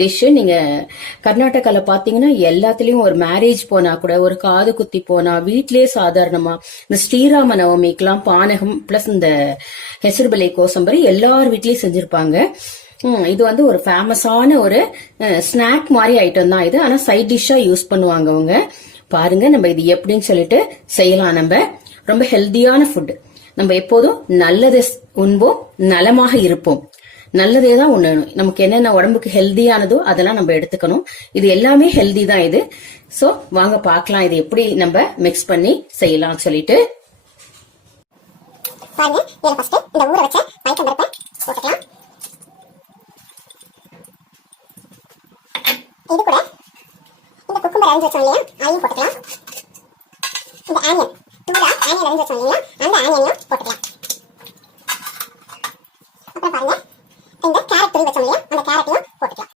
Dish. நீங்க கர்நாடகால பாத்தீங்கன்னா எல்லாத்துலயும் ஒரு மேரேஜ் போனா கூட, ஒரு காது குத்தி போனா, வீட்லயே சாதாரணமா இந்த ஸ்ரீராம நவமிக்கெல்லாம் பானகம் பிளஸ் இந்த ஹெசர்பலை கோசம்பரி எல்லார் வீட்லயும் செஞ்சிருப்பாங்க. இது வந்து ஒரு ஃபேமஸான ஒரு ஸ்நாக் மாதிரி ஐட்டம் தான் இது. ஆனா சைட் டிஷ்ஷா யூஸ் பண்ணுவாங்க அவங்க. பாருங்க நம்ம இது எப்படின்னு சொல்லிட்டு செய்யலாம். நம்ம ரொம்ப ஹெல்தியான ஃபுட். நம்ம எப்போதும் நல்லதை உண்போம், நலமாக இருப்போம். நல்லதே தான் உண்ணணும். நமக்கு என்னென்ன உடம்புக்கு ஹெல்தியானதோ அதெல்லாம் நம்ம எடுத்துக்கணும். இது எல்லாமே ஹெல்தி தான் இது. சோ வாங்க பார்க்கலாம் இது எப்படி நம்ம மிக்ஸ் பண்ணி செய்யலாம் சொல்லிட்டு. பாருங்க, இதுல ஃபர்ஸ்ட் இந்த ஊற வச்ச பயக்கம்பருப்பை போட்டுக்கலாம். இது கூட இந்த குக்கும்பர் அரைஞ்சு வச்சோம் இல்லையா, அதையும் போட்டுக்கலாம். இந்த ஆனியன் தூளா ஆனியன் அரைஞ்சு வச்சோம் இல்லையா, அந்த ஆனியனையும் போட்டுக்கலாம்.